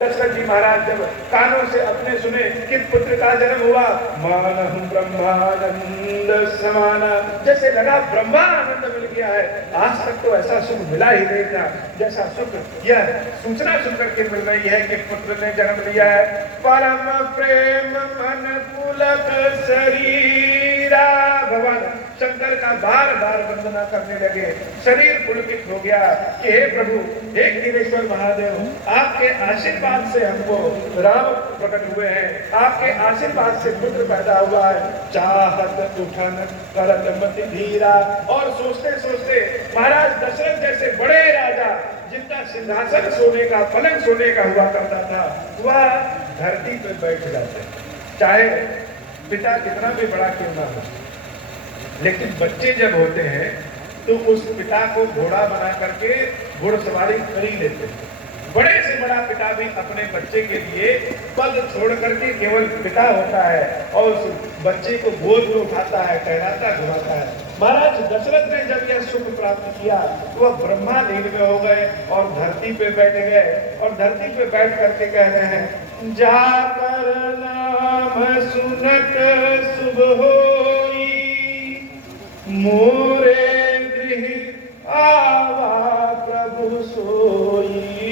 दशरथ जी महाराज जब कानों से अपने सुने कि पुत्र का जन्म हुआ, मानहु ब्रह्मानंद समाना, जैसे लगा ब्रह्मा आनंद मिल गया है। आज तक तो ऐसा सुख मिला ही नहीं था जैसा सुख यह सूचना सुनकर के मिल रही है कि पुत्र ने जन्म लिया है। परम प्रेम मन पुलक शरीरा, भगवान शंकर का बार बार वंदना करने लगे, शरीर पुलकित हो गया कि हे प्रभु, हे गिरीश्वर महादेव, आपके आशीर्वाद से हमको राम प्रकट हुए हैं, आपके आशीर्वाद से पुत्र पैदा हुआ है। चाहत उठन करत मति धीरा, और सोचते सोचते महाराज दशरथ जैसे बड़े राजा, जिनका सिंहासन सोने का, पलंग सोने का हुआ करता था, वह धरती पर बैठ जाते, चाहे पिता कितना भी बड़ा क्यों ना हो। लेकिन बच्चे जब होते हैं तो उस पिता को घोड़ा बना करके घुड़सवारी कर ही लेते हैं। बड़े से बड़ा पिता भी अपने बच्चे के लिए पद छोड़ करके केवल पिता होता है और उस बच्चे को गोद में उठाता है, कहलाता, घुमाता है। महाराज दशरथ ने जब यह सुख प्राप्त किया तो वह ब्रह्मा लीन में हो गए और धरती पे बैठ गए, और धरती पे बैठ करके कह रहे हैं, जाकर नाम सुनत शुभ होई, मोरे गृह आवा प्रभु सोई।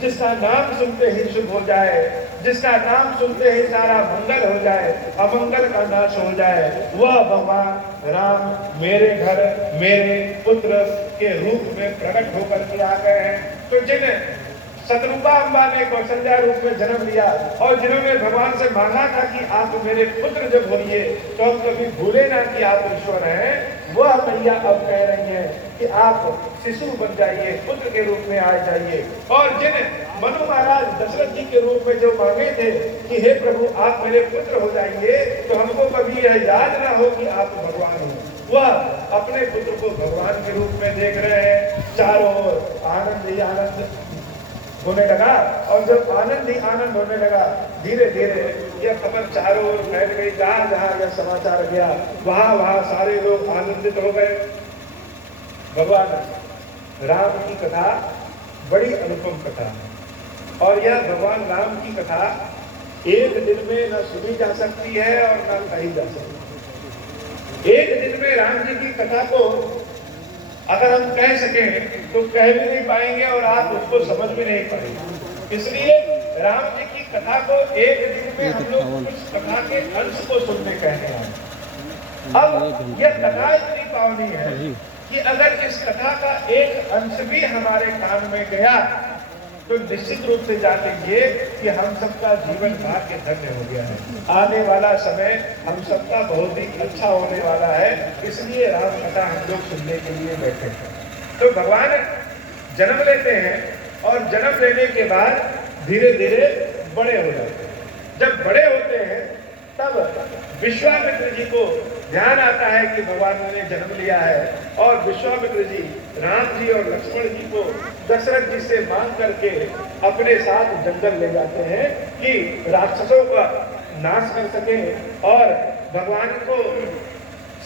जिसका नाम सुनते ही शुभ हो जाए, जिसका नाम सुनते ही सारा मंगल हो जाए, अमंगल का नाश हो जाए, वह भगवान राम मेरे घर मेरे पुत्र के रूप में प्रकट होकर के आ गए हैं। तो जिन शत्रुपा अम्बा ने कौशल्या रूप में जन्म लिया और जिन्होंने भगवान से मांगा था कि आप मेरे पुत्र जब होइए तो हम कभी भूले ना कि आप ईश्वर हैं, वह मैया अब कह रही है कि आप शिशु बन जाइए, पुत्र के रूप में आ जाइए। और जिन मनु महाराज दशरथ जी के रूप में जो मांगे थे कि हे प्रभु आप मेरे पुत्र हो जाइए, तो हमको कभी यह याद ना हो कि आप भगवान हो, वह अपने पुत्र को भगवान के रूप में देख रहे हैं। चारों ओर आनंद ही आनंद होने लगा, और जब आनंद ही आनंद होने लगा, धीरे धीरे यह खबर चारों ओर फैल गई। जहां जहां यह समाचार गया वहां वहां सारे लोग आनंदित हो गए। भगवान राम की कथा बड़ी अनुपम कथा है, और यह भगवान राम की कथा एक दिन में न सुनी जा सकती है और न कही जा सकती। एक दिन में राम जी की कथा को अगर हम कह सकें तो कह भी नहीं पाएंगे और आप उसको समझ भी नहीं पाएंगे। इसलिए राम जी की कथा को एक दिन में हम लोग कुछ कथा के अंश को सुनने कहते हैं। अब यह कथा इतनी पावनी है कि अगर इस कथा का एक अंश भी हमारे कान में गया तो निश्चित रूप से जानेंगे कि हम सबका जीवन भाग्य धन्य हो गया है। आने वाला समय हम सबका बहुत ही अच्छा होने वाला है, इसलिए राम कथा हम लोग सुनने के लिए बैठे हैं। तो भगवान जन्म लेते हैं और जन्म लेने के बाद धीरे धीरे बड़े हो जाते हैं। जब बड़े होते हैं तब विश्वामित्र जी को ध्यान आता है कि भगवान ने जन्म लिया है, और विश्वामित्र जी राम जी और लक्ष्मण जी को दशरथ जी से मांग करके अपने साथ जंगल ले जाते हैं कि राक्षसों का नाश कर सके और भगवान को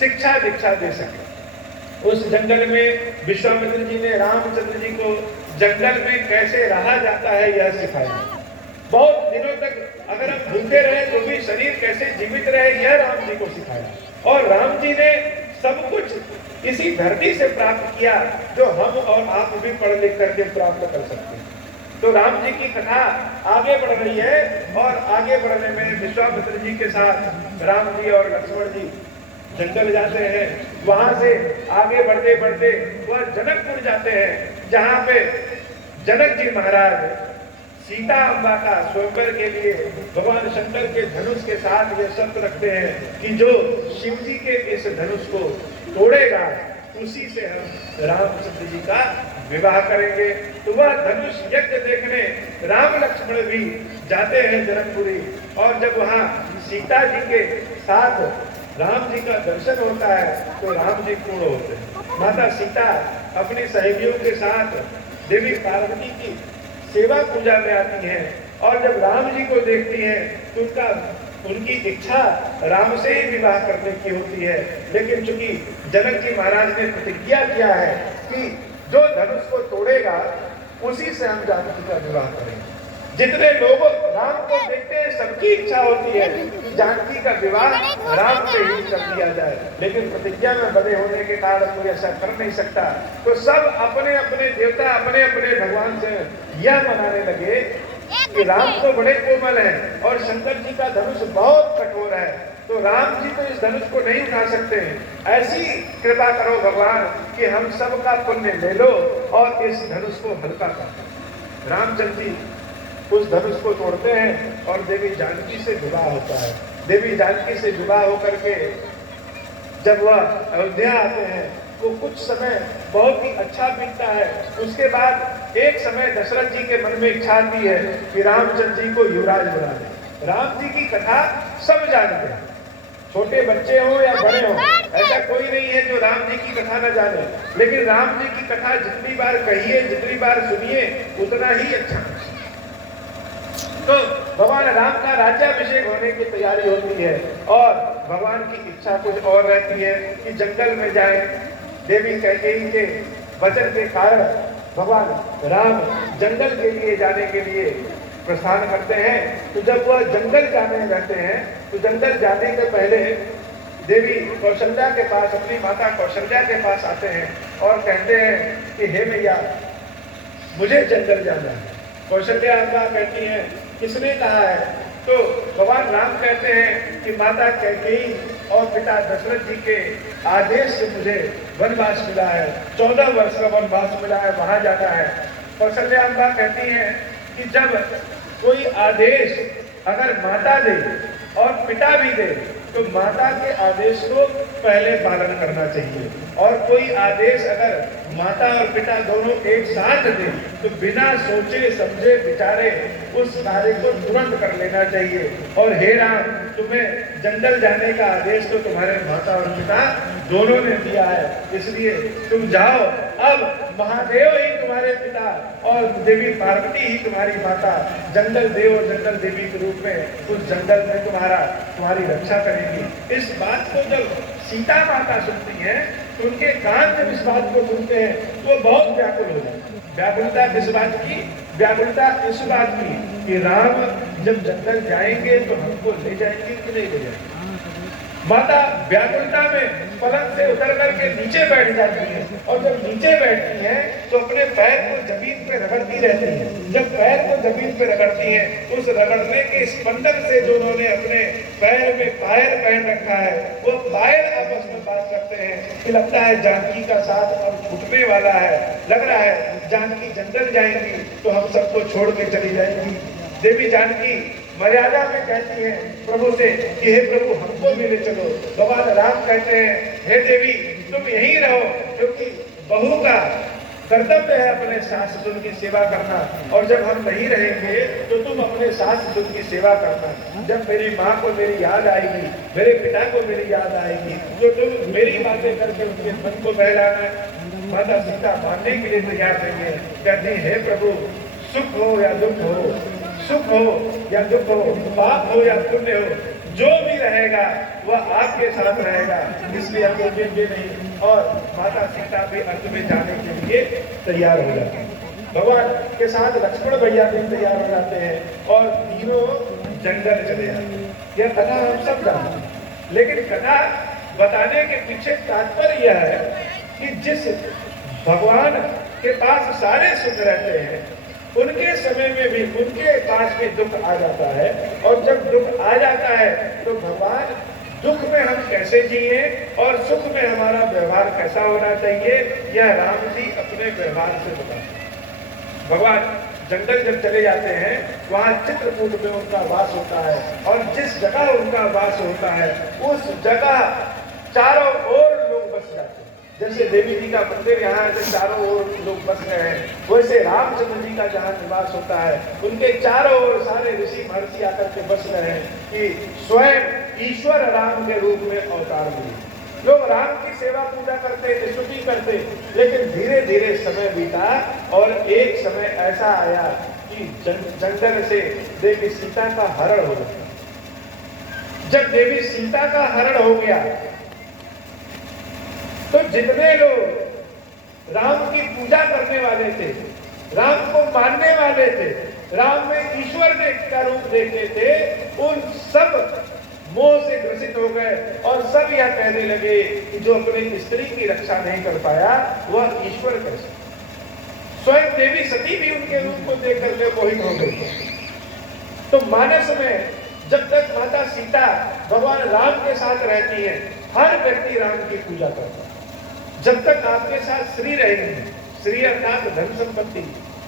शिक्षा दीक्षा दे सके। उस जंगल में विश्वामित्र जी ने रामचंद्र जी को जंगल में कैसे रहा जाता है यह सिखाया। बहुत दिनों तक अगर हम भूखे रहे तो भी शरीर कैसे जीवित रहे यह राम जी को सिखाया, और राम जी ने सब कुछ इसी धरती से प्राप्त किया जो हम और आप भी पढ़ लिख करके प्राप्त कर सकते हैं। तो राम जी की कथा आगे बढ़ रही है, और आगे बढ़ने में विश्वामित्र जी के साथ राम जी और लक्ष्मण जी जंगल जाते हैं। वहां से आगे बढ़ते बढ़ते वह जनकपुर जाते हैं, जहां पे जनक जी महाराज सीता अम्बा का स्वयंवर के लिए भगवान शंकर के धनुष के साथ ये शर्त रखते हैं कि जो शिव जी के इस धनुष को तोड़ेगा उसी से हम रामचंद्र जी का विवाह करेंगे। तो वह धनुष यज्ञ देखने राम लक्ष्मण भी जाते हैं जनकपुरी, और जब वहाँ सीता जी के साथ राम जी का दर्शन होता है तो राम जी पूर्ण होते हैं। माता सीता अपनी सहेलियों के साथ देवी पार्वती की सेवा पूजा में आती हैं, और जब राम जी को देखती हैं तो उनकी इच्छा राम से ही विवाह करने की होती है। लेकिन चूंकि जनक जी महाराज ने प्रतिज्ञा किया है कि जो धनुष को तोड़ेगा उसी से हम जानकी का विवाह करेंगे, जितने लोग राम को देखते हैं सबकी इच्छा होती है कि जानकी का विवाह राम से ही कर दिया जाए, लेकिन प्रतिज्ञा में बंधे होने के कारण कोई ऐसा कर नहीं सकता। तो सब अपने अपने देवता अपने अपने भगवान से यह मनाने लगे कि राम तो बड़े कोमल हैं और शंकर जी का धनुष बहुत कठोर है, तो राम जी तो इस धनुष को नहीं उठा सकते हैं। ऐसी कृपा करो भगवान कि हम सबका पुण्य ले लो और इस धनुष को हल्का कर दो। रामचंद्र जी उस धनुष को तोड़ते हैं और देवी जानकी से विवाह होता है। देवी जानकी से विवाह होकर के जब वह अयोध्या आते हैं तो कुछ समय बहुत ही अच्छा बीतता है। उसके बाद एक समय दशरथ जी के मन में इच्छा आती है कि रामचंद्र जी को युवराज बना दे। राम जी की कथा सब जानते हैं, छोटे बच्चे हो या बड़े हो, ऐसा कोई नहीं है जो राम जी की कथा न जाने, लेकिन राम जी की कथा जितनी बार कहिए जितनी बार सुनिए उतना ही अच्छा। तो भगवान राम का राज्याभिषेक होने की तैयारी होती है और भगवान की इच्छा कुछ और रहती है कि जंगल में जाए। देवी कैकेयी के वचन के कारण भगवान राम जंगल के लिए जाने के लिए प्रस्थान करते हैं। तो जब वह जंगल जाने रहते हैं तो जंगल जाने के पहले देवी कौशल्या के पास, अपनी माता कौशल्या के पास आते हैं और कहते हैं कि हे मैया मुझे जंगल जाना है। कौशल्या अम्मा कहती हैं किसने कहा है? तो भगवान राम कहते हैं कि माता कैकेयी और पिता दशरथ जी के आदेश से मुझे वनवास मिला है, 14 वर्ष का वनवास मिला है, वहां जाना है। कौशल्या अम्मा कहती हैं कि जब कोई आदेश अगर माता दे और पिता भी दे तो माता के आदेश को पहले पालन करना चाहिए, और कोई आदेश अगर माता और पिता दोनों एक साथ दे तो बिना सोचे समझे विचारे उस कार्य को तुरंत कर लेना चाहिए। और हे राम, तुम्हें जंगल जाने का आदेश तो तुम्हारे माता और पिता दोनों ने दिया है, इसलिए तुम जाओ। अब महादेव ही तुम्हारे पिता और देवी पार्वती ही तुम्हारी माता जंगल देव और जंगल देवी के रूप में उस जंगल में तुम्हारी रक्षा करेंगी। इस बात को जब सीता माता सुनती हैं तो उनके कान जब इस बात को सुनते हैं तो बहुत व्याकुल हो जाते हैं। व्याकुलता किस बात की? व्याकुलता इस बात की कि राम जब जंगल जाएंगे तो हमको ले जाएंगे कि नहीं ले जाएंगे। माता व्याकुलता में पलंग से उतर करके नीचे बैठ जाती है, और जब नीचे बैठती है तो अपने पैर को जमीन पे रगड़ती रहती है। जब पैर को जमीन पे रगड़ती है उस रगड़ने के स्पंदन से जो उन्होंने अपने पैर में पायल पहन रखा है वो पायल आपस में बात करते हैं कि लगता है जानकी का साथ अब छूटने वाला है, लग रहा है जानकी जंगल जाएंगी तो हम सबको छोड़ के चली जाएंगी। देवी जानकी मर्यादा में कहती है प्रभु से कि हे प्रभु हमको मिले चलो। भगवान राम कहते हैं हे देवी तुम यहीं रहो, क्योंकि बहू का कर्तव्य है अपने सास ससुर की सेवा करना, और जब हम नहीं रहेंगे तो तुम अपने सास ससुर की सेवा करना। जब मेरी माँ को मेरी याद आएगी, मेरे पिता को मेरी याद आएगी तो तुम मेरी बातें करके उनके मन को बहलाना। माता सीता मानने के लिए तैयार नहीं है, कहती है हे प्रभु सुख हो या दुख हो, सुख हो या दुख हो, पाप हो या पुण्य हो, जो भी रहेगा वह आपके साथ रहेगा, इसलिए हम रोकेंगे नहीं। और माता सीता भी अंत में जाने के लिए तैयार हो जाते हैं। भगवान के साथ लक्ष्मण भैया भी तैयार हो जाते हैं और तीनों जंगल चले जाते हैं। यह कथा हम सब जानते हैं, लेकिन कथा बताने के पीछे तात्पर्य यह है कि जिस भगवान के पास सारे सुख रहते हैं उनके समय में भी उनके पास भी दुख आ जाता है, और जब दुख आ जाता है तो भगवान दुख में हम कैसे जिए और सुख में हमारा व्यवहार कैसा होना चाहिए यह राम जी अपने व्यवहार से बताते हैं। भगवान जंगल जब चले जाते हैं वहां चित्रकूट में उनका वास होता है, और जिस जगह उनका वास होता है उस जगह चारों ओर लोग बस जाते हैं। जैसे देवी जी का मंदिर यहाँ से चारों ओर लोग बस गए हैं, वैसे रामचंद्र जी का जहाँ निवास होता है उनके चारों ओर सारे ऋषि महर्षि आकर के बस गए हैं कि स्वयं ईश्वर राम के रूप में अवतार लिए। लोग राम की सेवा पूजा करते, स्तुति करते, लेकिन धीरे धीरे समय बीता और एक समय ऐसा आया कि जंगल से देवी सीता का हरण हो गया। जब देवी सीता का हरण हो गया तो जितने लोग राम की पूजा करने वाले थे, राम को मानने वाले थे, राम में ईश्वर का रूप देखते थे, उन सब मोह से ग्रसित हो गए और सब यह कहने लगे कि जो अपनी स्त्री की रक्षा नहीं कर पाया वह ईश्वर कैसे। स्वयं देवी सती भी उनके रूप को देख करके मोहित हो गई। तो मानस में जब तक माता सीता भगवान राम के साथ रहती है, हर व्यक्ति राम की पूजा करता है। जब तक आपके साथ श्री रहेंगे, श्री अर्थात धन संपत्ति,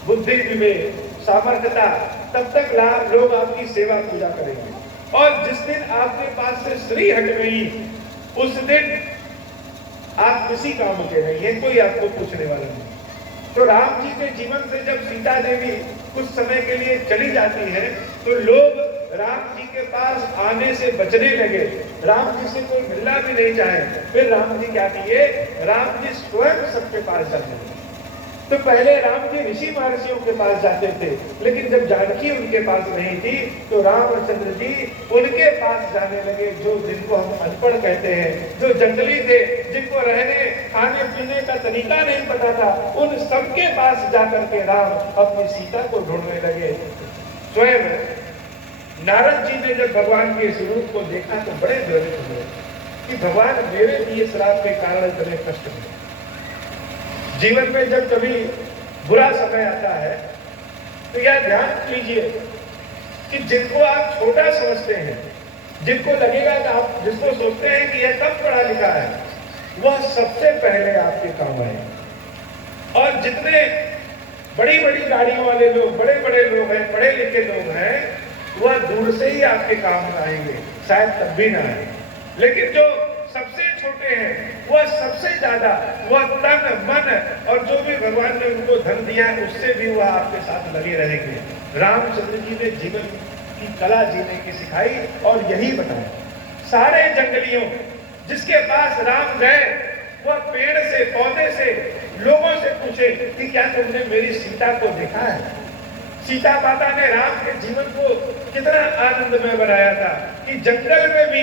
बुद्धि, विवेक, सामर्थ्यता, तब तक लोग आपकी सेवा पूजा करेंगे। और जिस दिन आपके पास से श्री हट गई, उस दिन आप किसी काम के नहीं है, कोई आपको पूछने वाला नहीं। तो राम जी के जीवन से जब सीता देवी कुछ समय के लिए चली जाती है, तो लोग राम जी के पास आने से बचने लगे। राम जी से कोई मिलना भी नहीं चाहे। फिर राम जी क्या किए, राम जी स्वयं सबके पास जाते थे। तो पहले राम जी ऋषि महर्षियों के पास जाते थे, लेकिन जब जानकी उनके पास नहीं थी तो रामचंद्र जी उनके पास जाने लगे, जो जिनको हम अनपढ़ कहते हैं, जो जंगली थे, जिनको रहने खाने पीने का तरीका नहीं पता था, उन सबके पास जाकर के राम अपनी सीता को ढूंढने लगे। स्वयं नारद जी ने जब भगवान के स्वरूप को देखा तो बड़े भ्रमित हुए कि भगवान मेरे लिए श्राप के कारण इतने कष्ट हुए। जीवन में जब कभी बुरा समय आता है तो यह ध्यान कीजिए कि जिनको आप छोटा समझते हैं, जिनको लगेगा कि आप जिसको सोचते हैं कि यह कम पढ़ा लिखा है, वह सबसे पहले आपके काम आए। और जितने बड़ी बड़ी गाड़ियों वाले लोग, बड़े बड़े लोग हैं, पढ़े लिखे लोग हैं, वह दूर से ही आपके काम में आएंगे, शायद तब भी ना आए। लेकिन जो सबसे छोटे हैं, वह सबसे ज्यादा, वह तन मन और जो भी भगवान ने उनको धन दिया है, उससे भी वह आपके साथ लगे रहेंगे। रामचंद्र जी ने जीवन की कला जीने की सिखाई और यही बताया। सारे जंगलियों जिसके पास राम गए, वह पेड़ से, पौधे से, लोगों से पूछे कि क्या तुमने मेरी सीता को देखा है। सीता माता ने राम के जीवन को कितना आनंदमय बनाया था कि जंगल में भी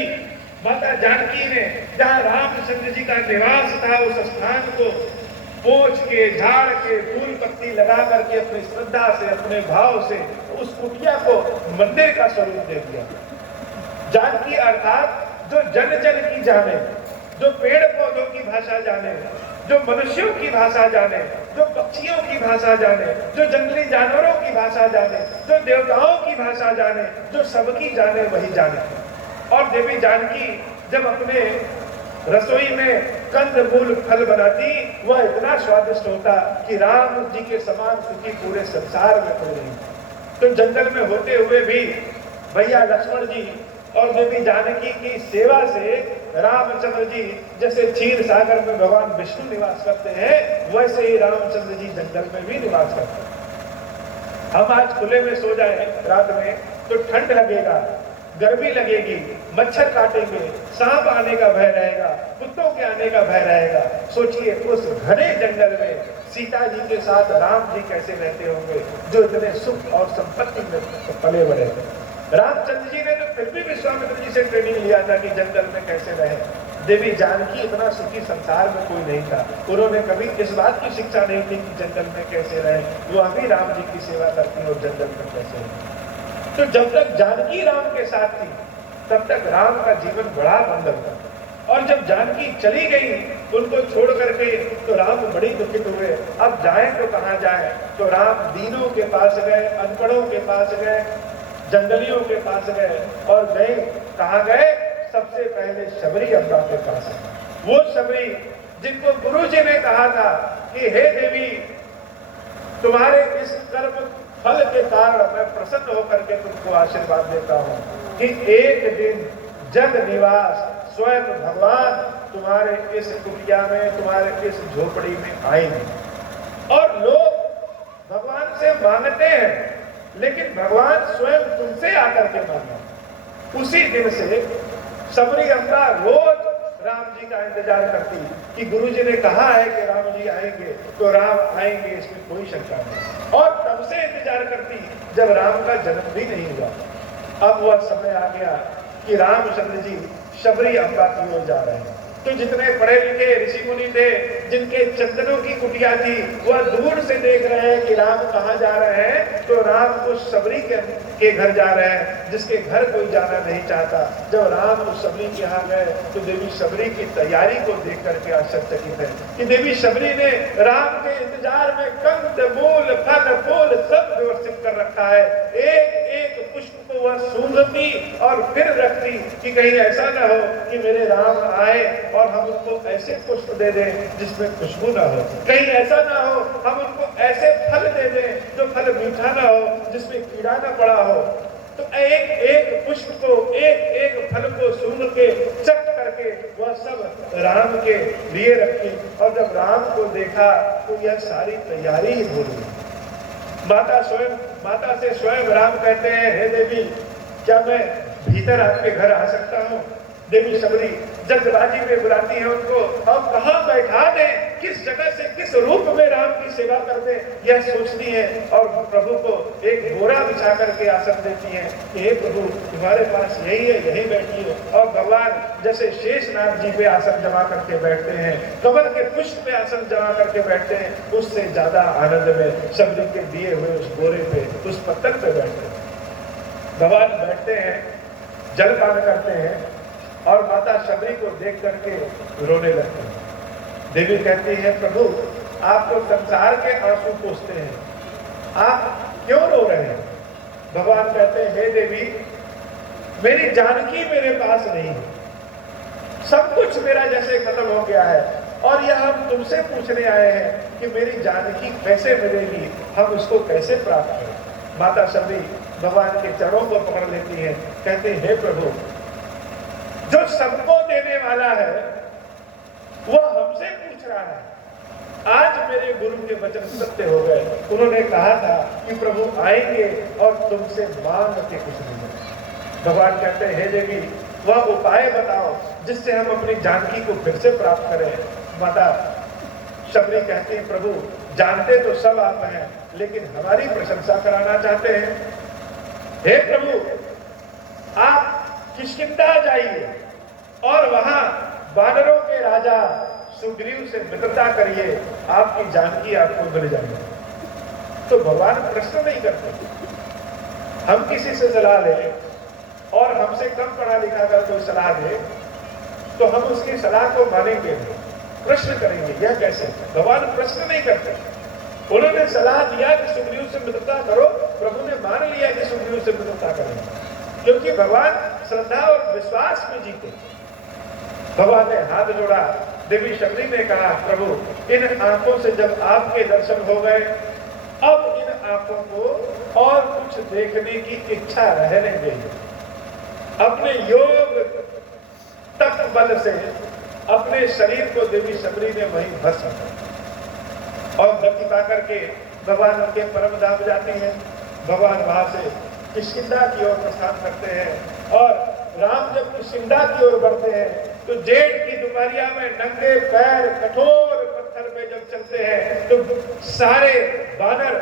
माता जानकी ने, जहाँ रामचंद्र जी का निवास था, उस स्थान को पोंछ के, झाड़ के, फूल पत्ती लगा करके अपनी श्रद्धा से, अपने भाव से उस कुटिया को मंदिर का स्वरूप दे दिया। जानकी अर्थात जो जन जन की जाने, जो पेड़ पौधों की भाषा जाने, जो मनुष्यों की भाषा जाने, जो पक्षियों की भाषा जाने, जो जंगली जानवरों की भाषा जाने, जो देवताओं की भाषा जाने, जो सबकी जाने वही जाने। और देवी जानकी जब अपने रसोई में कंद मूल फल बनाती, वह इतना स्वादिष्ट होता कि राम जी के समान सुखी पूरे संसार में कोई नहीं। तो जंगल में होते हुए भी भैया लक्ष्मण जी और देवी जानकी की सेवा से रामचंद्र जी जैसे क्षीर सागर में भगवान विष्णु निवास करते हैं, वैसे ही रामचंद्र जी जंगल में भी निवास करते हैं। हम आज खुले में सो जाए रात में तो ठंड लगेगा, गर्मी लगेगी, मच्छर काटेंगे, सांप आने का भय रहेगा, कुत्तों के आने का भय रहेगा। सोचिए उस घने जंगल में सीता जी के साथ राम जी कैसे रहते होंगे, जो इतने सुख और संपत्ति में पले बड़े। रामचंद्र जी ने तो फिर भी विश्वामित्र जी से ट्रेनिंग लिया था कि जंगल में कैसे रहे। देवी जानकी इतना सुखी संसार में कोई नहीं था, उन्होंने कभी इस बात की शिक्षा नहीं दी कि जंगल में कैसे रहे, वो अभी राम जी की सेवा करती और जंगल में कैसे रहे। तो जब तक जानकी राम के साथ थी, तब तक राम का जीवन बड़ा मंगल था। और जब जानकी चली गई उनको छोड़ करके, तो राम बड़ी दुखित हुए। अब जाए तो कहाँ जाए। तो राम दीनों के पास गए, अनपढ़ों के पास गए, जंगलियों के पास गए और गए कहाँ गए, सबसे पहले शबरी अम्बा के पास। वो शबरी जिनको गुरु जी ने कहा था कि हे देवी, तुम्हारे इस कर्म फल के कारण मैं प्रसन्न होकर के तुमको आशीर्वाद देता हूँ कि एक दिन जग निवास स्वयं भगवान तुम्हारे इस कुटिया में, तुम्हारे इस झोपड़ी में आएंगे। और लोग भगवान से मांगते हैं, लेकिन भगवान स्वयं तुमसे आकर के मांगे। उसी दिन से शबरी अम्बा रोज राम जी का इंतजार करती कि गुरु जी ने कहा है कि राम जी आएंगे, तो राम आएंगे, इसमें कोई शंका नहीं। और तब से इंतजार करती जब राम का जन्म भी नहीं हुआ। अब वह समय आ गया कि रामचंद्र जी शबरी अम्बा की ओर जा रहे हैं। तो जितने पढ़े लिखे ऋषि मुनि थे, जिनके चंदनों की कुटिया थी, वह दूर से देख रहे हैं कि राम कहाँ जा रहे हैं। तो राम उस सबरी के घर जा रहे हैं, जिसके घर कोई जाना नहीं चाहता। जब राम उस सबरी के यहाँ गए तो देवी सबरी की तैयारी को देख करके आश्चर्यचकित है कि देवी सबरी ने राम के इंतजार में कंद मूल फल फूल सब व्यवस्थित कर रखा है। एक एक पुष्प को वह सूंघती और फिर रखती कि कहीं ऐसा न हो कि मेरे राम आए और हम उनको ऐसे पुष्प दे दें जिसमें खुशबू ना हो, कहीं ऐसा ना हो हम उनको ऐसे फल दे दें जो फल मीठा ना हो, जिसमें कीड़ा ना पड़ा हो। तो एक एक पुष्प को, एक एक फल को सूंघ के चख करके वह सब राम के लिए रखी। और जब राम को देखा तो यह सारी तैयारी ही भूल गई। माता से स्वयं राम कहते हैं, हे देवी, क्या मैं भीतर आपके घर आ सकता हूँ? देवी सबरी जल्दबाजी में बुलाती है उनको, अब कहाँ बैठा दें, किस जगह से किस रूप में राम की सेवा कर दे, यह सोचती है। और प्रभु को एक बोरा बिछा करके आसन देती है कि हे प्रभु, तुम्हारे पास यही है, यही बैठिए। और भगवान जैसे शेषनाग जी पे आसन जमा करके बैठते हैं, कमल के पुष्प पे आसन जमा करके बैठते हैं, उससे ज्यादा आनंद में सबरी के दिए हुए उस बोरे पे, उस पत्थर पे बैठते हैं। भगवान बैठते हैं, जलपान करते हैं और माता सबरी को देख करके रोने लगते हैं। देवी कहती है, प्रभु आप तो संसार के आंसू पोंछते हैं, आप क्यों रो रहे हैं? भगवान कहते हैं, हे देवी, मेरी जानकी मेरे पास नहीं है, सब कुछ मेरा जैसे खत्म हो गया है और यह हम तुमसे पूछने आए हैं कि मेरी जानकी कैसे मिलेगी, हम उसको कैसे प्राप्त करें। माता सबरी भगवान के चरणों को पकड़ लेती है, कहते हैं, हे प्रभु, जो सबको देने वाला है वह हमसे पूछ रहा है। आज मेरे गुरु के वचन सत्य हो गए। उन्होंने कहा था कि प्रभु आएंगे और तुमसे मांग के कुछ नहीं। भगवान कहते हैं, हे देवी, वह उपाय बताओ जिससे हम अपनी जानकी को फिर से प्राप्त करें। माता सबरी कहती है, प्रभु जानते तो सब आप हैं, लेकिन हमारी प्रशंसा कराना चाहते हैं। हे प्रभु, आप किष्किंधा जाइए और वहां वानरों के राजा सुग्रीव से मित्रता करिए, आपकी जानकी आपको मिल जाएगी। तो भगवान प्रश्न नहीं करते। हम किसी से सलाह लें और हमसे कम पढ़ा लिखा कर कोई सलाह दे तो हम उसकी सलाह को मानेंगे नहीं, प्रश्न करेंगे, यह कैसे? भगवान प्रश्न नहीं करते। उन्होंने सलाह दिया कि सुग्रीव से मित्रता करो, प्रभु ने मान लिया कि सुग्रीव से मित्रता करेंगे, क्योंकि भगवान श्रद्धा और विश्वास में जीते। भगवान ने हाथ जोड़ा। देवी सबरी ने कहा, प्रभु इन आंखों से जब आपके दर्शन हो गए, अब इन आंखों को और कुछ देखने की इच्छा रहने देंगे। अपने योग तप बल से अपने शरीर को देवी सबरी ने वहीं भस्म और गति पा करके भगवान उनके परम धाम जाते हैं। भगवान वहां से किष्किंधा की ओर प्रस्थान करते हैं और राम जब किष्किंधा की ओर बढ़ते हैं तो जेठ की दोपहरिया में नंगे पैर कठोर पत्थर पे जब चलते हैं तो सारे वानर,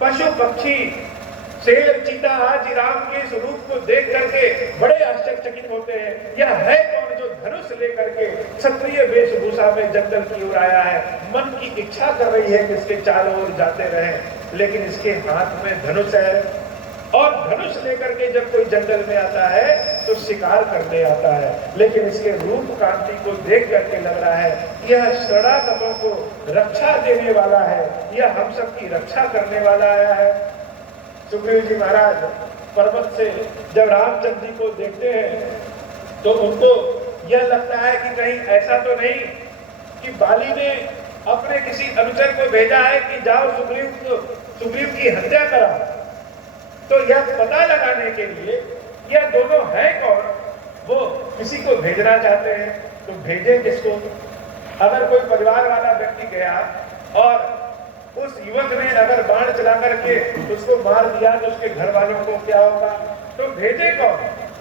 पशु पक्षी, शेर चीता आदि राम के इस रूप को देख करके बड़े आश्चर्यचकित होते हैं। यह है कौन जो धनुष लेकर के क्षत्रिय वेशभूषा में जंगल की ओर आया है? मन की इच्छा कर रही है कि इसके चारों ओर जाते रहें, लेकिन इसके हाथ में धनुष है और धनुष लेकर के जब कोई जंगल में आता है तो शिकार करने आता है, लेकिन इसके रूप कांति को देख करके लग रहा है यह शरणागतों को रक्षा देने वाला है, यह हम सब की रक्षा करने वाला आया है। सुग्रीव जी महाराज पर्वत से जब रामचंद्र जी को देखते हैं तो उनको यह लगता है कि कहीं ऐसा तो नहीं कि बाली ने अपने किसी अनुचर को भेजा है कि जाओ सुग्रीव की हत्या करा। तो यह पता लगाने के लिए यह दोनों है कौन, वो किसी को भेजना चाहते हैं तो भेजे किसको? अगर कोई परिवार वाला व्यक्ति गया और उस युवक ने अगर बाण चला करके उसको मार दिया तो उसके घर वालों को क्या होगा? तो भेजे कौन?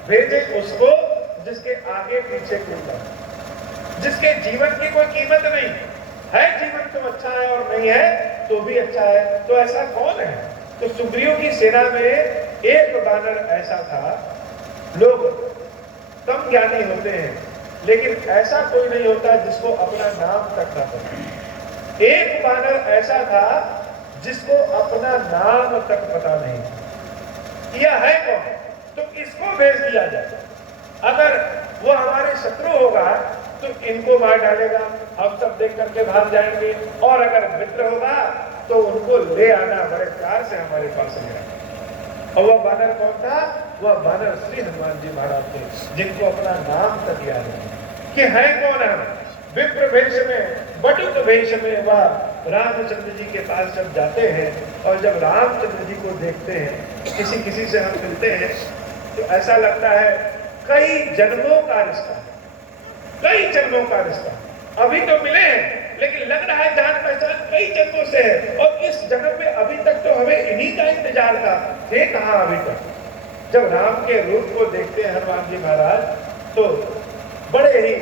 भेजे उसको जिसके आगे पीछे कोई नहीं, जिसके जीवन की कोई कीमत नहीं है। जीवन तो अच्छा है और नहीं है तो भी अच्छा है, तो ऐसा कौन है? तो सुग्रीव की सेना में एक वानर ऐसा था। लोग कम ज्ञानी होते हैं लेकिन ऐसा कोई नहीं होता जिसको अपना नाम तक ना पता। एक बानर ऐसा था जिसको अपना नाम तक पता नहीं। यह है कौन? तो इसको भेज दिया जाए। अगर वो हमारे शत्रु होगा तो इनको मार डालेगा, हम सब देख करके भाग जाएंगे। और अगर मित्र होगा तो उनको ले आना, बड़े प्यार से हमारे पास ले आना। और वह बानर कौन था? वह बानर श्री हनुमान जी महाराज थे, जिनको अपना नाम तक याद है कि है कौन है। विप्र वेश में, बटुक वेश में वह रामचंद्र जी के पास जब जाते हैं और जब रामचंद्र जी को देखते हैं, किसी से हम मिलते हैं तो ऐसा लगता है कई जन्मों का रिश्ता, कई जन्मों का रिश्ता। अभी तो मिले हैं लेकिन लग रहा है जान पहचान कई जन्मों से है। और इस जन्म में अभी तक तो हमें इन्हीं का इंतजार था, थे कहां अभी तक। जब राम के रूप को देखते हैं हनुमान जी महाराज तो बड़े ही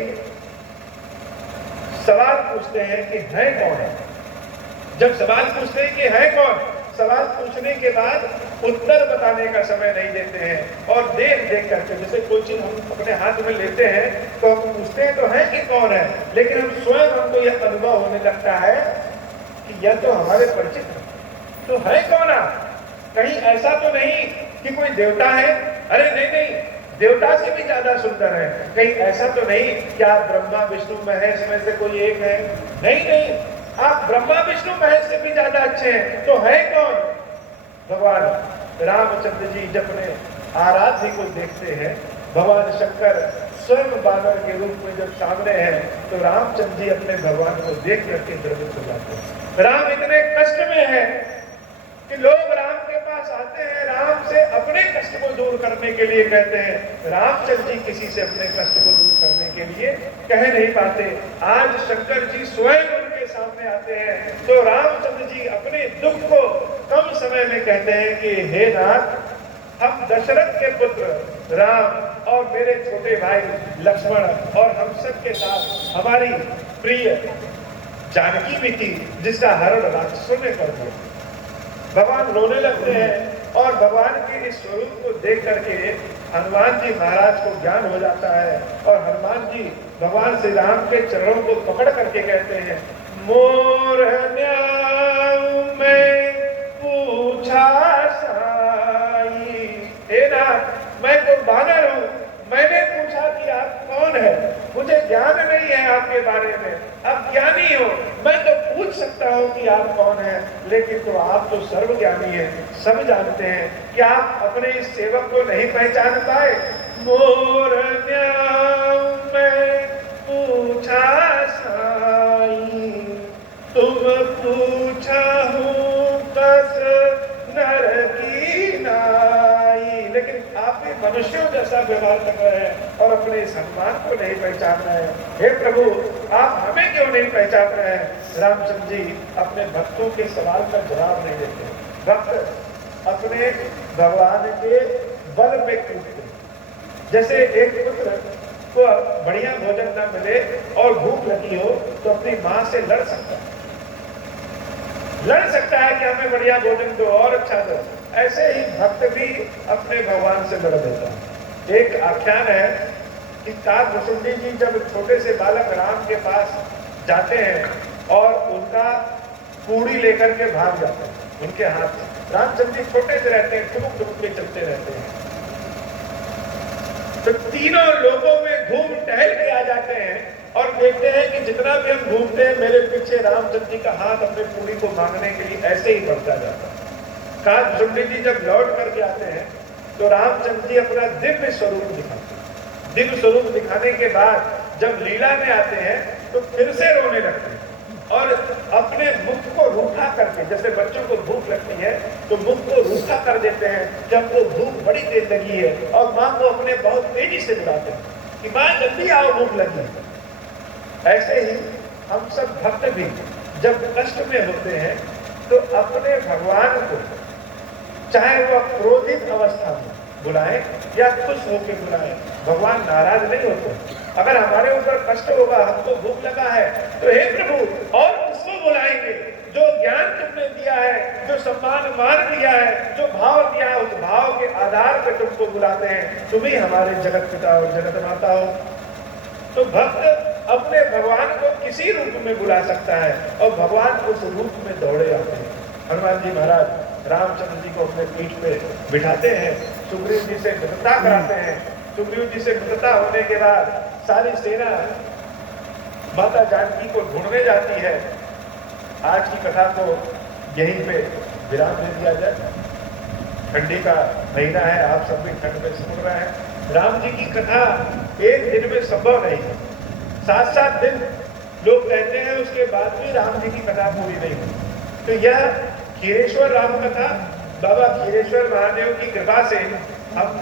सवाल पूछते हैं कि है कौन है। जब सवाल पूछते हैं कि है कौन, सवाल पूछने के बाद उत्तर बताने का समय नहीं देते हैं और देख देख करके, जैसे कोई चीज हम अपने हाथ में लेते हैं तो हम पूछते हैं तो है कि कौन है, लेकिन हम स्वयं, हमको यह अनुभव होने लगता है कि यह तो हमारे परिचित है, तो है कौन आप? कहीं ऐसा तो नहीं कि कोई देवता है? अरे नहीं नहीं, देवता से भी ज्यादा सुंदर है। कहीं ऐसा तो नहीं कि आप ब्रह्मा विष्णु महेश में से कोई एक है? नहीं नहीं, आप ब्रह्मा विष्णु महेश से भी ज्यादा अच्छे हैं। तो है कौन? भगवान रामचंद्र जी जब अपने आराध्य को देखते हैं, भगवान शंकर स्वयं बानर के रूप में जब सामने हैं तो रामचंद्र जी अपने भगवान को देख करके द्रवित हो जाते हैं। राम इतने कष्ट में है कि लोग राम के पास आते हैं, राम से अपने कष्ट को दूर करने के लिए कहते हैं। रामचंद्र जी किसी से अपने कष्ट को दूर करने के लिए कह नहीं पाते। आज शंकर जी स्वयं उनके सामने आते हैं तो रामचंद्र जी अपने दुख को कम समय में कहते हैं कि हे नाथ, हम दशरथ के पुत्र राम और मेरे छोटे भाई लक्ष्मण और हम सब के साथ हमारी प्रिय जानकी भी थी, जिसका हरण राक्षसों ने कर दिया। भगवान रोने लगते हैं और भगवान के इस स्वरूप को देख करके हनुमान जी महाराज को ज्ञान हो जाता है और हनुमान जी भगवान श्री राम के चरणों को पकड़ करके कहते हैं, मोर न्याऊ में पूछा साई। हे नाथ, मैं तो बानर हूं, मैंने पूछा कि आप कौन है, मुझे ज्ञान नहीं है आपके बारे में, आप ज्ञानी हो, मैं तो पूछ सकता हूं कि आप कौन है, लेकिन तो आप तो सर्वज्ञानी हैं, सब जानते हैं कि आप अपने इस सेवक को नहीं पहचान पाए। मोर न्याऊ में पूछा साई, तुम पूछा हूं कस नर की नाई। लेकिन आप भी मनुष्यों जैसा व्यवहार कर रहे हैं और अपने सम्मान को नहीं पहचान रहे हैं। हे प्रभु, आप हमें क्यों नहीं पहचान रहे हैं? रामचंद्र जी अपने भक्तों के सवाल का जवाब नहीं देते। भक्त अपने भगवान के बल में कूदते, जैसे एक पुत्र को बढ़िया भोजन न मिले और भूख लगी हो तो अपनी माँ से लड़ सकता है कि हमें बढ़िया भोजन दो और अच्छा दो। ऐसे ही भक्त भी अपने भगवान से लड़ देता है। एक आख्यान है कि काकभुसुंडी जी जब छोटे से बालक राम के पास जाते हैं और उनका कूड़ी लेकर के भाग जाते हैं उनके हाथ से। रामचंद्र जी छोटे से रहते हैं, ठुमुक ठुमुक के चलते रहते हैं, तो तीनों लोगों में घूम टहल के आ जाते हैं और देखते हैं कि जितना भी हम घूमते हैं मेरे पीछे रामचंद्र जी का हाथ अपने पूरी को मांगने के लिए ऐसे ही बढ़ता जाता है। काकभुसुंडी जी जब लौट करके आते हैं तो रामचंद्र जी अपना दिव्य स्वरूप दिखाते हैं। दिव्य स्वरूप दिखाने के बाद जब लीला में आते हैं तो फिर से रोने लगते हैं और अपने मुख को रूखा करके, जैसे बच्चों को भूख लगती है तो मुख को रूखा कर देते हैं कि हमको भूख बड़ी तेज लगी है, और माँ को अपने बहुत तेजी से बुलाते हैं कि माँ जल्दी आओ, भूख लगी। ऐसे ही हम सब भक्त भी जब कष्ट में होते हैं तो अपने भगवान को, चाहे वह क्रोधित अवस्था में बुलाएं या खुश होकर बुलाएं, भगवान नाराज नहीं होते। अगर हमारे ऊपर कष्ट होगा, हमको भूख लगा है, तो हे प्रभु और किसको बुलाएंगे? जो ज्ञान तुमने दिया है, जो सम्मान मान दिया है, जो भाव दिया है, उस भाव के आधार पर तुमको बुलाते हैं। तुम ही हमारे जगत पिता और जगत माता हो। तो भक्त अपने भगवान को किसी रूप में बुला सकता है और भगवान उस रूप में दौड़े आते हैं। हनुमान जी महाराज रामचंद्र जी को अपने पीठ पे बिठाते हैं, सुग्रीव जी से मित्रता कराते हैं। सुग्रीव जी से मित्रता होने के बाद सारी सेना माता जानकी को ढूंढने जाती है। आज की कथा को यहीं पे विराम दे दिया जाए। ठंडी का महीना है, आप सब भी ठंड में सुन रहे हैं। राम जी की कथा एक दिन में संभव नहीं है, 7-7 दिन लोग कहते हैं, उसके बाद भी राम जी की कथा पूरी नहीं हुई। तो यह खीरेश्वर राम कथा बाबा खीरेश्वर महादेव की कृपा से हम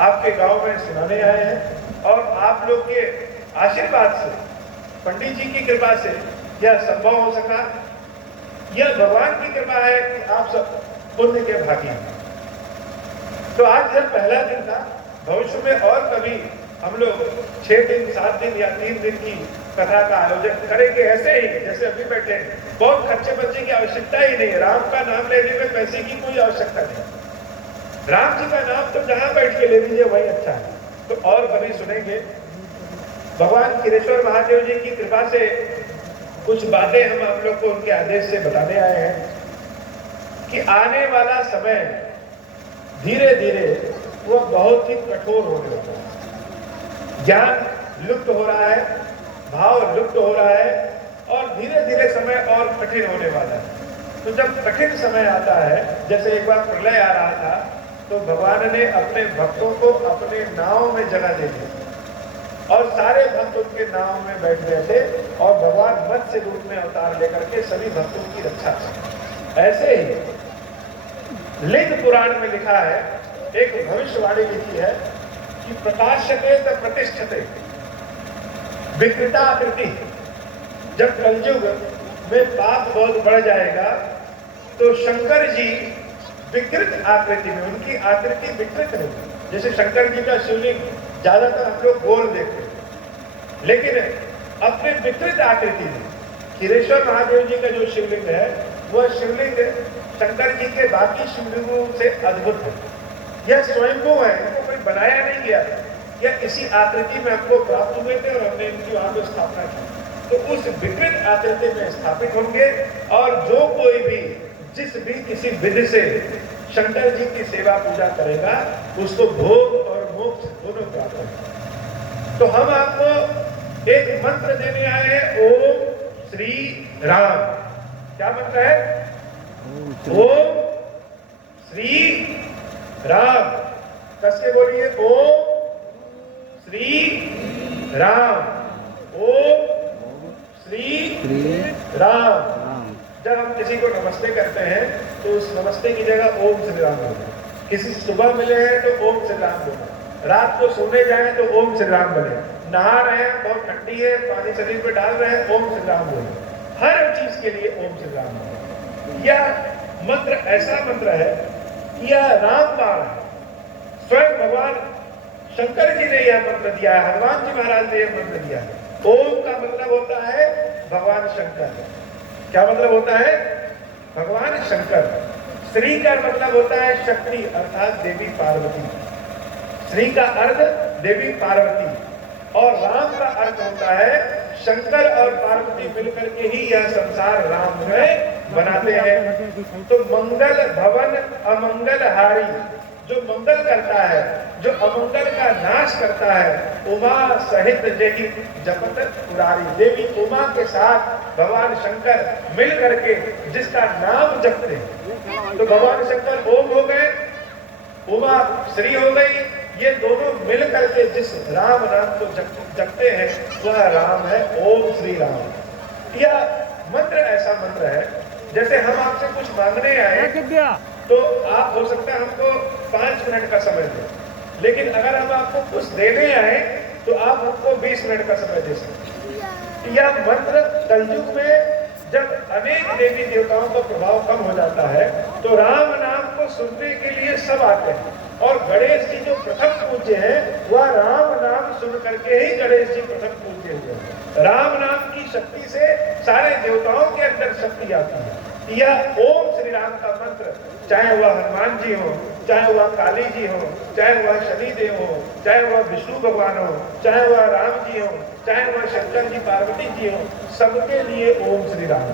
आपके गांव में सुनाने आए हैं और आप लोग के आशीर्वाद से, पंडित जी की कृपा से यह संभव हो सका। यह भगवान की कृपा है कि आप सब पुण्य के भागी हैं। तो आज जब पहला दिन था, भविष्य में और कभी हम लोग 6 दिन 7 दिन या 3 दिन की कथा का आयोजन करेंगे, ऐसे ही जैसे अभी बैठे हैं। बहुत खर्चे बर्चे की आवश्यकता ही नहीं है। राम का नाम लेने में पैसे की कोई आवश्यकता नहीं। राम जी का नाम तो जहां बैठ के ले लीजिए वही अच्छा है। तो और कभी सुनेंगे। भगवान खीरेश्वर महादेव जी की कृपा से कुछ बातें हम आप लोग को उनके आदेश से बताने आए हैं कि आने वाला समय धीरे धीरे वह बहुत ही कठोर होने वाला है। ज्ञान लुप्त हो रहा है, भाव लुप्त हो रहा है और धीरे धीरे समय और कठिन होने वाला है। तो जब कठिन समय आता है, जैसे एक बार प्रलय आ रहा था, तो भगवान ने अपने भक्तों को अपने नाव में जगह दे दी और सारे भक्त उनके नाव में बैठ गए थे और भगवान मत्स्य रूप में अवतार लेकर के सभी भक्तों की रक्षा की। ऐसे ही लिंग पुराण में लिखा है, एक भविष्यवाणी लिखी है कि प्रकाश्यते त प्रतिष्ठते विकृता आकृति। जब कलयुग में पाप बहुत बढ़ जाएगा तो शंकर जी विकृत आकृति में, उनकी आकृति विकृत नहीं। जैसे शंकर जी का शिवलिंग ज्यादातर हम लोग गोल देखते हैं, लेकिन अपने विकृत आकृति में खीरेश्वर महादेव जी का जो शिवलिंग है, वह शिवलिंग शंकर जी के बाकी शिवलिंगों से अद्भुत है। यह स्वयंभू है, इनको कोई बनाया नहीं गया। यह इसी आकृति में हमको प्राप्त हुए थे और हमने इनकी वहां पर स्थापना की। तो उस विकृत आकृति में स्थापित होंगे और जो कोई भी जिस भी किसी विधि से शंकर जी की सेवा पूजा करेगा उसको भोग और मोक्ष दोनों प्राप्त होंगे। तो हम आपको एक मंत्र देने आए हैं, ओम श्री राम। क्या मंत्र है? ओम श्री राम। कस के बोलिए, ओम श्री राम, ओम श्री राम। जब हम किसी को नमस्ते करते हैं तो उस नमस्ते की जगह ओम श्री राम बोले। किसी सुबह मिले हैं तो ओम श्री राम बोले, रात को सोने जाए तो ओम श्री राम बोले, नहा रहे हैं, बहुत ठंडी है, पानी शरीर पे डाल रहे हैं, ओम श्री राम बोले। हर चीज के लिए ओम श्री राम बोले। यह मंत्र ऐसा मंत्र है, यह रामबाण है। स्वयं भगवान शंकर जी ने यह मंत्र दिया है, हनुमान जी महाराज ने यह मंत्र दिया है। ओम का मतलब होता है भगवान शंकर। क्या मतलब होता है? भगवान शंकर। श्री का मतलब होता है शक्ति, अर्थात देवी पार्वती। श्री का अर्थ देवी पार्वती और राम का अर्थ होता है शंकर और पार्वती मिलकर के ही यह संसार राम में बनाते हैं। तो मंगल भवन अमंगल हारी, जो मंगल करता है, जो अमंगल का नाश करता है, उमा सहित देवी जपत पुरारी। देवी उमा के साथ भगवान शंकर मिल करके जिसका नाम जपते हैं, तो भगवान शंकर ओम हो गए, उमा श्री हो गई। ये दोनों मिल करके जिस राम नाम को जपते हैं वह राम है, ओम श्री राम। यह मंत्र ऐसा मंत्र है, जैसे हम आपसे कुछ मांगने आए तो आप हो सकता है हमको 5 मिनट का समय दें, लेकिन अगर हम आपको कुछ देने आए तो आप हमको 20 मिनट का समय दे सकते हैं। यह मंत्र कलयुग में जब अनेक देवी देवताओं का प्रभाव कम हो जाता है तो राम नाम को सुनने के लिए सब आते हैं। और गणेश जी जो प्रथम पूज्य है वह राम नाम सुन करके ही गणेश जी प्रथम पूज्य हुए। राम नाम की शक्ति से सारे देवताओं के अंदर शक्ति आती है। यह ओम श्री राम का मंत्र, चाहे वह हनुमान जी हो, चाहे वह काली जी हो, चाहे वह शनिदेव हो, चाहे वह विष्णु भगवान हो, चाहे वह राम जी हो, चाहे वह शंकर जी पार्वती जी हो, सबके लिए ओम श्री राम।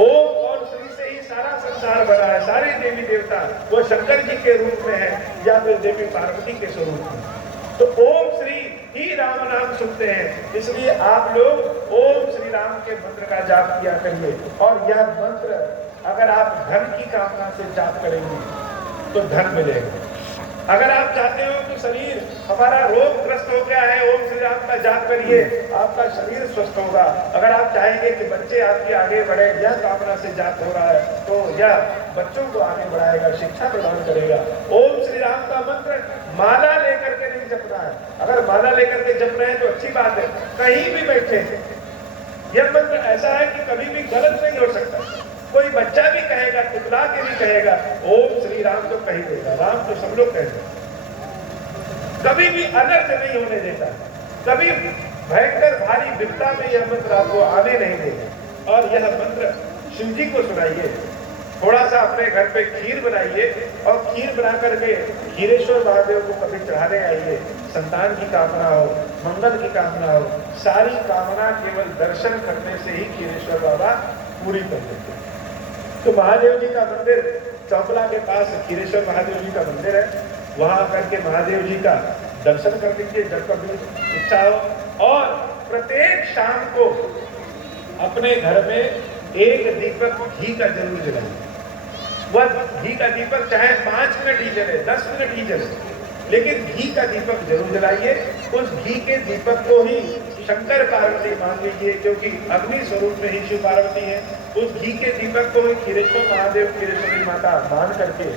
ओम और श्री से ही सारा संसार बना है। सारे देवी देवता वो शंकर जी के रूप में है या फिर देवी पार्वती के स्वरूप में। तो ओम श्री ही राम नाम सुनते हैं, इसलिए आप लोग ओम श्री राम के मंत्र का जाप किया करिए। और यह मंत्र अगर आप धन की कामना से जाप करेंगे तो धन मिलेगा। अगर आप चाहते हो कि शरीर हमारा रोगग्रस्त हो गया है, ओम श्री राम का जाप करिए, आपका शरीर स्वस्थ होगा। अगर आप चाहेंगे कि बच्चे आपके आगे बढ़े, यह कामना से जाप हो रहा है, तो यह बच्चों को आगे बढ़ाएगा, शिक्षा प्रदान करेगा। ओम श्री राम का मंत्र माला लेकर के नहीं जपना है। अगर माला लेकर के जप रहे हैं तो अच्छी बात है, कहीं भी बैठे। यह मंत्र ऐसा है कि कभी भी गलत नहीं हो सकता। कोई बच्चा भी कहेगा, टुकड़ा के भी कहेगा ओम श्री राम तो कही देगा, राम तो सब लोग कहते हैं। कभी भी अनर्थ नहीं होने देता, कभी भयंकर भारी विपदा में यह मंत्र आपको आने नहीं देगा। और यह मंत्र शिव जी को सुनाइए। थोड़ा सा अपने घर पे खीर बनाइए और खीर बना करके खीरेश्वर महादेव को कभी चढ़ाने आइए। संतान की कामना हो, मंगल की कामना हो, सारी कामना केवल दर्शन करने से ही खीरेश्वर बाबा पूरी कर देते हैं। तो महादेव जी का मंदिर चौपला के पास खीरेश्वर महादेव जी का मंदिर है, वहां आकर के महादेव जी का दर्शन कर लीजिए जब कभी इच्छा हो। और प्रत्येक शाम को अपने घर में एक दीपक घी का जरूर जलाइए। वह घी का दीपक चाहे 5 मिनट ही जले, 10 मिनट ही जले, लेकिन घी का दीपक जरूर जलाइए। उस घी के दीपक को ही शंकर पार्वती मान लीजिए, क्योंकि अग्नि स्वरूप में ही शिव पार्वती है। उस घी के दीपक को ही खीरेश्वर महादेव, खीरेश्वरी माता मान करके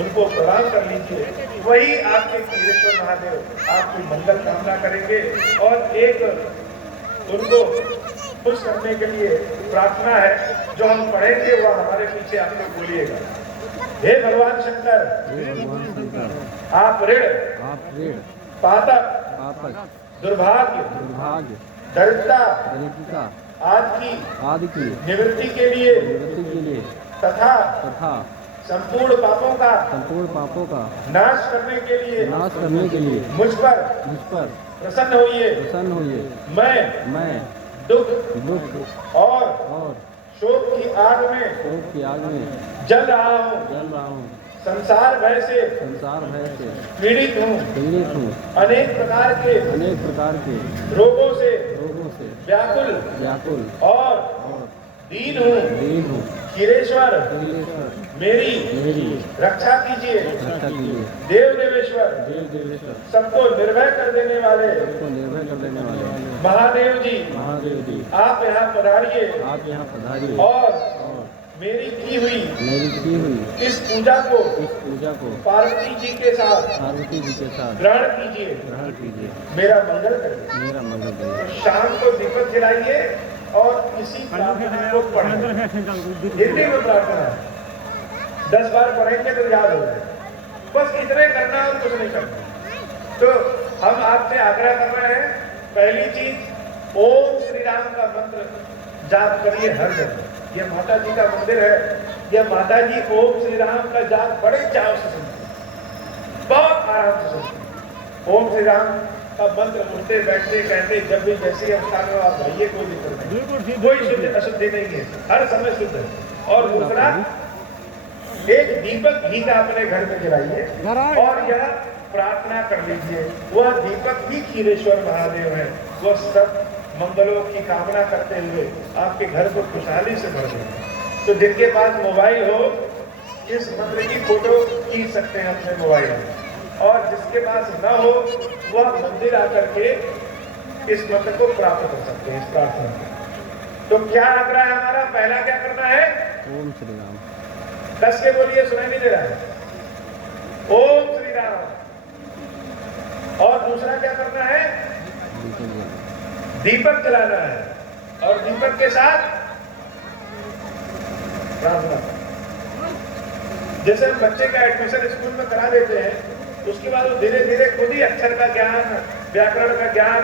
उनको प्रणाम कर लीजिए। वही आपके खीरेश्वर महादेव आपकी मंगल कामना करेंगे। और एक उनको खुश करने के लिए प्रार्थना है जो हम पढ़ेंगे, वह हमारे पीछे आप लोग बोलिएगा। हे भगवान शंकर, आप ऋण पातक दुर्भाग्य दरिद्रता आदि की निवृत्ति के लिए तथा संपूर्ण पापों का नाश करने के लिए मुझ पर प्रसन्न होइए। मैं दुख और शोक की आग में जल रहा हूँ। संसार भय से पीड़ित हूँ। अनेक प्रकार के रोगों से व्याकुल और दीन हूँ। खीरेश्वर मेरी रक्षा कीजिए। देव देवेश्वर सबको निर्भय कर देने वाले महादेव जी आप यहाँ पधारिए और मेरी की हुई इस पूजा को पार्वती जी के साथ ग्रहण कीजिए। मेरा मंगल करिए। शाम को दीपक जलाइए और इसी प्रार्थना को पढ़ें। हिंदी में प्रार्थना है, 10 बार पढ़ेंगे तो याद हो जाए। बस इतने करना और कुछ नहीं करना। तो हम आपसे आग्रह कर रहे हैं, पहली चीज ओम श्री राम का मंत्र जाप करिए हर जगह। यह माता जी का मंदिर है, यह माता जी ओम श्री राम का जाप बड़े चाव से सुनती, बहुत आराम से सुनती। ओम श्री राम का मंत्र उठते बैठते कहते जब भी जैसे अवस्था में आप रहिए, कोई दिक्कत नहीं, कोई शुद्ध अशुद्धि नहीं है, हर समय शुद्ध है। और दूसरा, एक दीपक घी का अपने घर में जलाइए और यह प्रार्थना कर लीजिए। वह दीपक ही खीरेश्वर महादेव है, वह सब मंगलों की कामना करते हुए आपके घर को खुशहाली से भर देंगे। तो जिनके पास मोबाइल हो, इस मंत्र की फोटो खींच सकते हैं अपने मोबाइल में, और जिसके पास न हो वह मंदिर आकर के इस मंत्र को प्राप्त कर सकते हैं, इस प्रार्थना को। तो क्या आग्रह है हमारा? पहला क्या करना है? ओम श्री राम। 10 के बोलिए, सुनाई नहीं दे रहा है। ओम श्री राम। और दूसरा क्या करना है? दीपक जलाना है और दीपक के साथ प्रार्थना। जैसे हम बच्चे का एडमिशन स्कूल में करा देते हैं, उसके बाद वो धीरे धीरे खुद ही अक्षर का ज्ञान, व्याकरण का ज्ञान